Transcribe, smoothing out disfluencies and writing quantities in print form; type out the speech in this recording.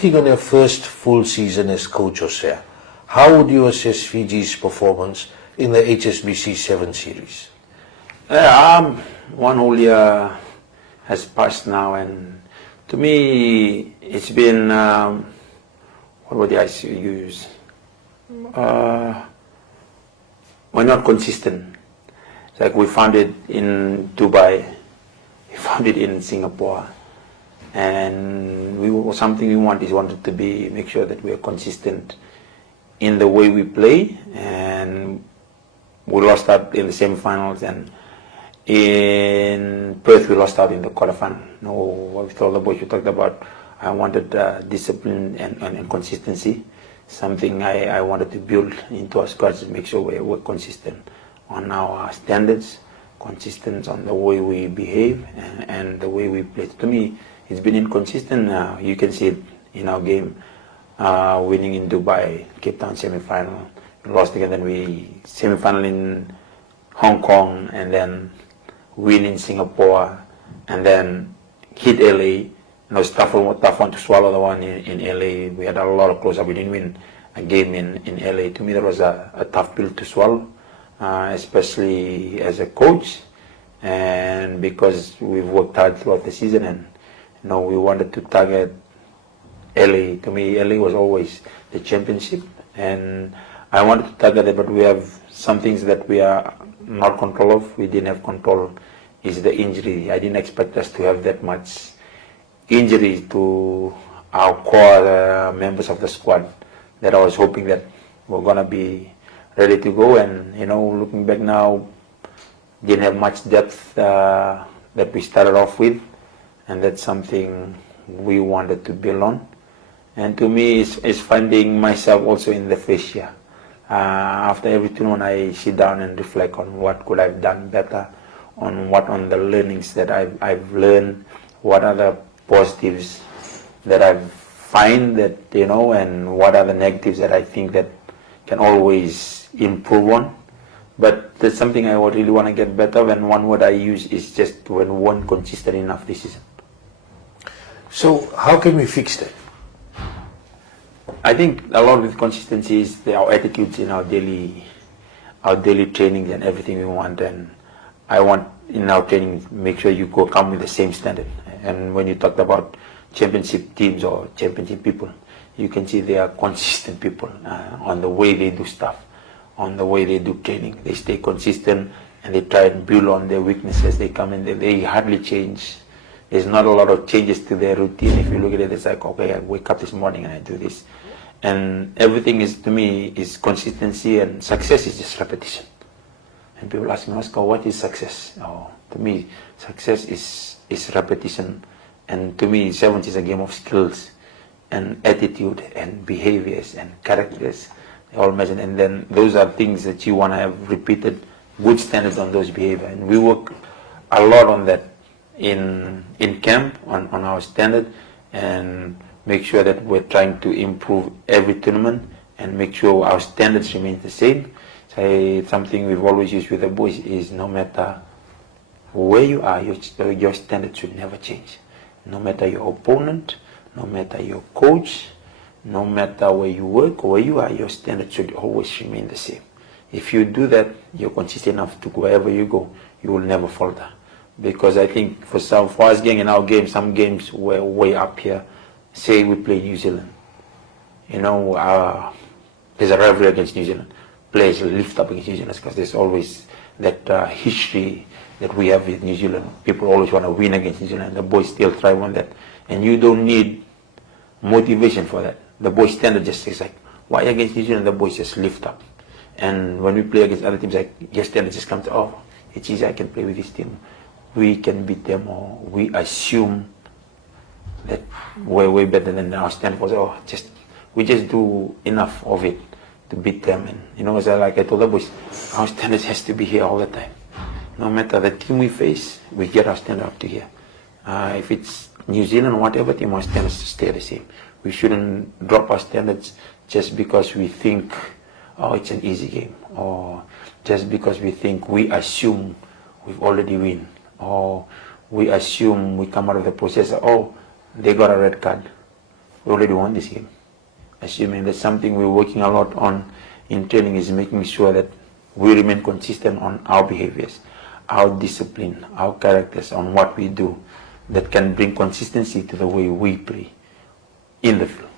On your first full season as coach, Jose, how would you assess Fiji's performance in the HSBC 7 series? One whole year has passed now, and to me, it's been what would I use? We're not consistent. It's like we found it in Dubai, we found it in Singapore. And something we wanted to be make sure that we are consistent in the way we play, and we lost out in the semi-finals, and in Perth we lost out in the quarterfinal. What we told the boys, we talked about, I wanted discipline and consistency, something I wanted to build into our squad to make sure we're consistent on our standards, consistent on the way we behave and the way we play. To me, it's been inconsistent. You can see it in our game, winning in Dubai, Cape Town semi-final, lost again, then we semi-final in Hong Kong, and then win in Singapore, and then hit LA. It's tough one to swallow, the one in LA. We had a lot of close-up. We didn't win a game in LA. To me, that was a tough pill to swallow, especially as a coach, and because we've worked hard throughout the season, and we wanted to target LA. To me, LA was always the championship, and I wanted to target it, but we have some things that we are not control of. We didn't have control is the injury. I didn't expect us to have that much injury to our core members of the squad, that I was hoping that we're going to be ready to go. And, looking back now, didn't have much depth that we started off with. And that's something we wanted to build on. And to me, it's finding myself also in the first year. After every tournament, I sit down and reflect on what could I've done better, on the learnings that I've learned, what are the positives that I find that, and what are the negatives that I think that can always improve on. But that's something I would really want to get better, and one word I use is just when one consistent enough this season. So how can we fix that? I think a lot with consistency is our attitudes in our daily trainings and everything we want. And I want in our training, make sure you come with the same standard. And when you talk about championship teams or championship people, you can see they are consistent people on the way they do stuff, on the way they do training. They stay consistent and they try and build on their weaknesses. They come in, they hardly change. There's not a lot of changes to their routine. If you look at it, it's like, okay, I wake up this morning and I do this. And everything is, to me, is consistency, and success is just repetition. And people ask me, Oscar, what is success? To me, success is repetition. And to me, sevens is a game of skills and attitude and behaviors and characters. They all measure. And then those are things that you want to have repeated good standards on those behavior. And we work a lot on that in camp, on our standard, and make sure that we're trying to improve every tournament and make sure our standards remain the same. So something we've always used with the boys is, no matter where you are, your standards should never change. No matter your opponent, no matter your coach, no matter where you work or where you are, your standards should always remain the same. If you do that, you're consistent enough to wherever you go, you will never falter. Because I think for us getting in our game, some games were way up here. Say we play New Zealand, there's a rivalry against New Zealand. Players lift up against New Zealand because there's always that history that we have with New Zealand. People always want to win against New Zealand. The boys still thrive on that, and you don't need motivation for that. The boys standard just says like, why against New Zealand? The boys just lift up. And when we play against other teams, like your standard just comes to, it's easy, I can play with this team. We can beat them, or we assume that we're way better than our standard was. We just do enough of it to beat them. And as like I told the boys, our standards has to be here all the time. No matter the team we face, we get our standard up to here. If it's New Zealand or whatever team, our standards stay the same. We shouldn't drop our standards just because we think, it's an easy game, or just because we assume we've already win, or we assume we come out of the process, they got a red card. we already won this game. Assuming that's something we're working a lot on in training, is making sure that we remain consistent on our behaviors, our discipline, our characters, on what we do, that can bring consistency to the way we play in the field.